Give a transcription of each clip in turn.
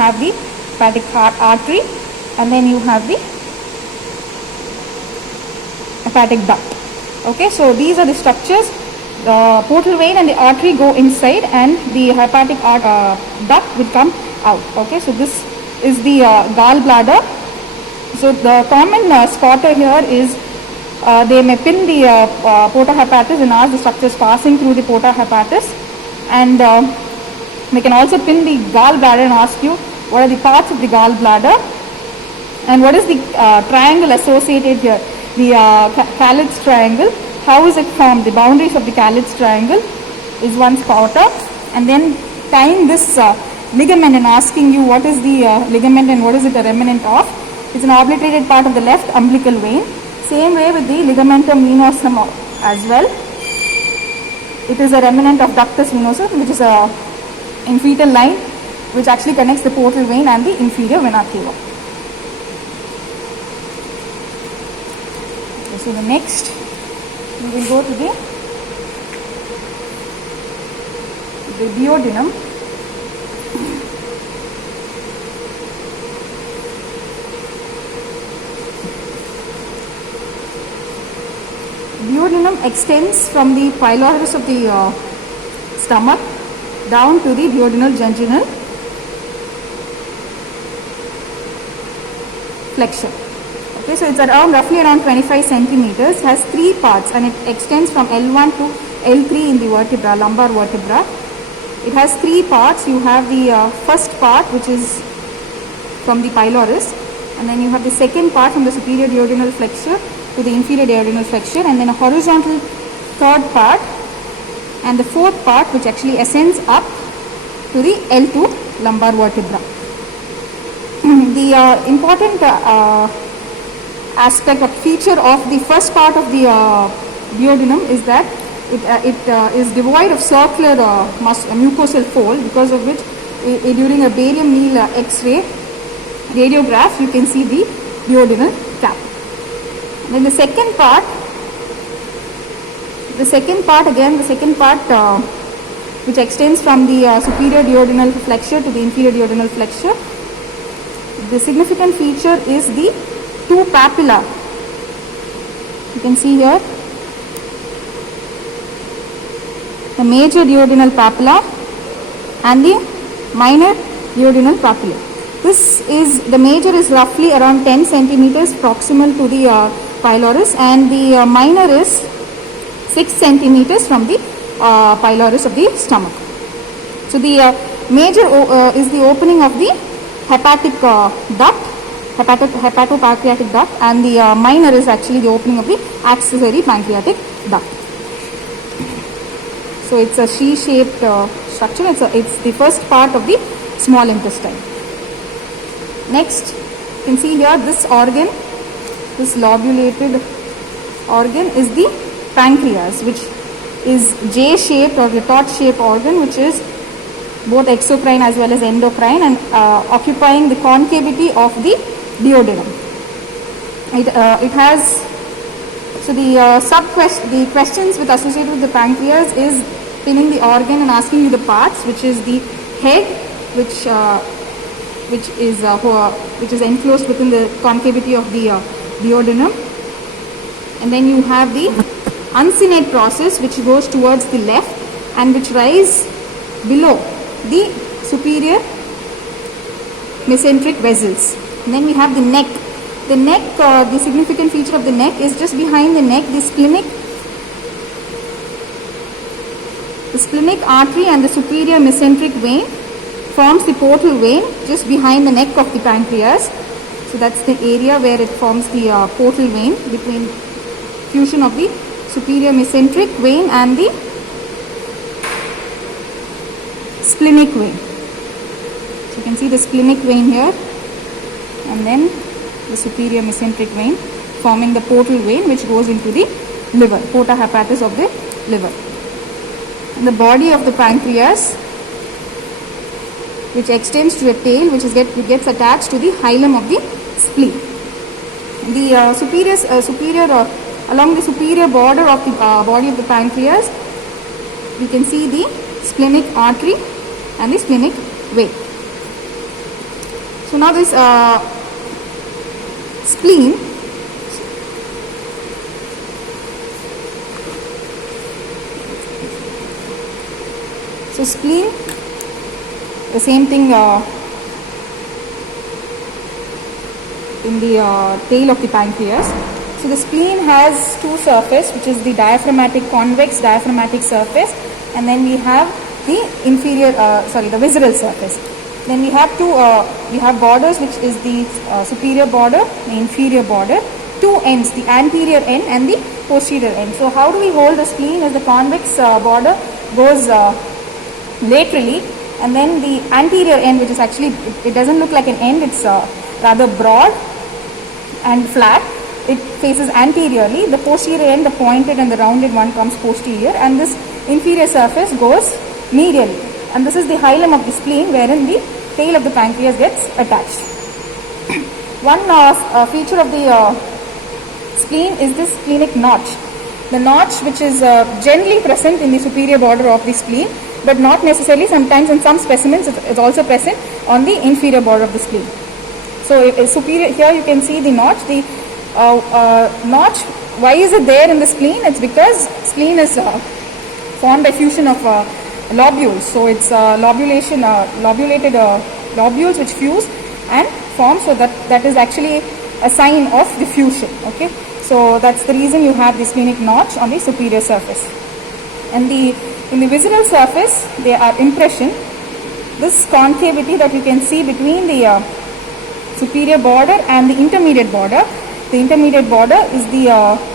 have the hepatic artery, and then you have the hepatic duct. Okay, so these are the structures. The portal vein and the artery go inside, and the hepatic duct will come out. Okay, so this is the gallbladder. So the common spotter here is they may pin the porta hepatis and ask the structures passing through the porta hepatis, and they can also pin the gallbladder and ask you what are the parts of the gallbladder and what is the triangle associated here, the Calitz triangle. How is it formed? The boundaries of the Calitz triangle is one spotter, and then tying this ligament and asking you what is the ligament and what is it a remnant of. It's an obliterated part of the left umbilical vein. Same way with the ligamentum venosum as well. It is a remnant of ductus venosus, which is a in fetal line which actually connects the portal vein and the inferior vena cava. Okay, so the next we will go to the duodenum. Duodenum extends from the pylorus of the stomach down to the duodenal jejunal flexure. Okay, so it's roughly around 25 centimeters, has three parts, and it extends from L1 to L3 in the vertebra, lumbar vertebra. It has three parts. You have the first part, which is from the pylorus, and then you have the second part from the superior duodenal flexure to the inferior duodenal flexure, and then a horizontal third part, and the fourth part which actually ascends up to the L2 lumbar vertebra. The important aspect or feature of the first part of the duodenum is that it is devoid of circular mucosal fold, because of which during a barium Neal X-ray radiograph you can see the duodenal cap. Then the second part which extends from the superior duodenal flexure to the inferior duodenal flexure. The significant feature is the two papilla. You can see here the major duodenal papilla and the minor duodenal papilla. The major is roughly around 10 centimeters proximal to the pylorus, and the minor is 6 centimeters from the pylorus of the stomach. So the major is the opening of the hepatic duct, hepatopancreatic duct, and the minor is actually the opening of the accessory pancreatic duct. So it's a C-shaped structure. It's the first part of the small intestine. Next, you can see here this organ, this lobulated organ is the pancreas, which is J-shaped or retort-shaped organ, which is both exocrine as well as endocrine, and occupying the concavity of the duodenum. It has, so the questions with associated with the pancreas is pinning the organ and asking you the parts, which is the head, which is enclosed within the concavity of the duodenum, and then you have the uncinate process, which goes towards the left and which rise below the superior mesenteric vessels. And then we have the neck. The neck, the significant feature of the neck is just behind the neck, the splenic artery and the superior mesenteric vein forms the portal vein just behind the neck of the pancreas. So that's the area where it forms the portal vein between fusion of the superior mesenteric vein and the splenic vein. So you can see the splenic vein here, and then the superior mesenteric vein forming the portal vein which goes into the liver, porta hepatis of the liver. And the body of the pancreas, which extends to a tail which gets attached to the hilum of the spleen. The along the superior border of the body of the pancreas, we can see the splenic artery and the splenic vein. So now this spleen, so spleen, the same thing in the tail of the pancreas. So the spleen has two surface, which is the diaphragmatic, convex diaphragmatic surface, and then we have the the visceral surface. Then we have we have borders, which is the superior border, the inferior border, two ends, the anterior end and the posterior end. So how do we hold the spleen? As the convex border goes laterally, and then the anterior end, which is actually, it doesn't look like an end, it's rather broad and flat. It faces anteriorly. The posterior end, the pointed and the rounded one, comes posterior, and this inferior surface goes medially. And this is the hilum of the spleen, wherein the tail of the pancreas gets attached. One feature of the spleen is this splenic notch. The notch, which is generally present in the superior border of the spleen, but not necessarily. Sometimes in some specimens it's also present on the inferior border of the spleen. So superior, here you can see the notch. The notch, why is it there in the spleen? It's because spleen is formed by fusion of lobules. So it's lobulated lobules which fuse and form. So that is actually a sign of the fusion. Okay, so that's the reason you have the splenic notch on the superior surface. And in the visceral surface, there are impression. This concavity that you can see between the superior border and the intermediate border. The intermediate border is the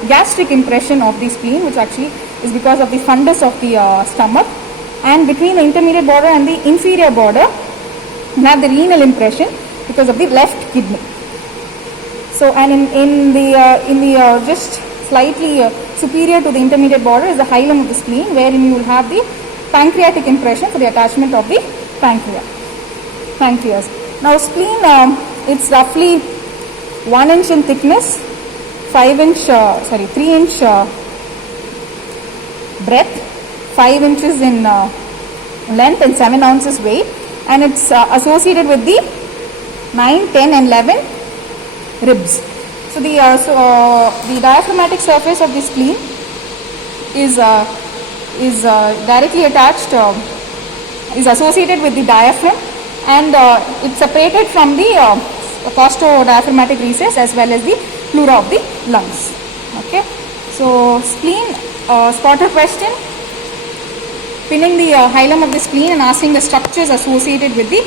gastric impression of the spleen, which actually is because of the fundus of the stomach. And between the intermediate border and the inferior border, you have the renal impression because of the left kidney. So, and in the just slightly superior to the intermediate border is the hilum of the spleen, wherein you will have the pancreatic impression for the attachment of the pancreas. Now, spleen, it's roughly 1 inch in thickness, 3 inch breadth, 5 inches in length, and 7 ounces weight, and it's associated with the 9, 10 and 11 ribs. So the diaphragmatic surface of the spleen is directly attached, is associated with the diaphragm, and it's separated from the costodiaphragmatic recess as well as the pleura of the lungs. Okay, so spleen, spotter question, pinning the hilum of the spleen and asking the structures associated with the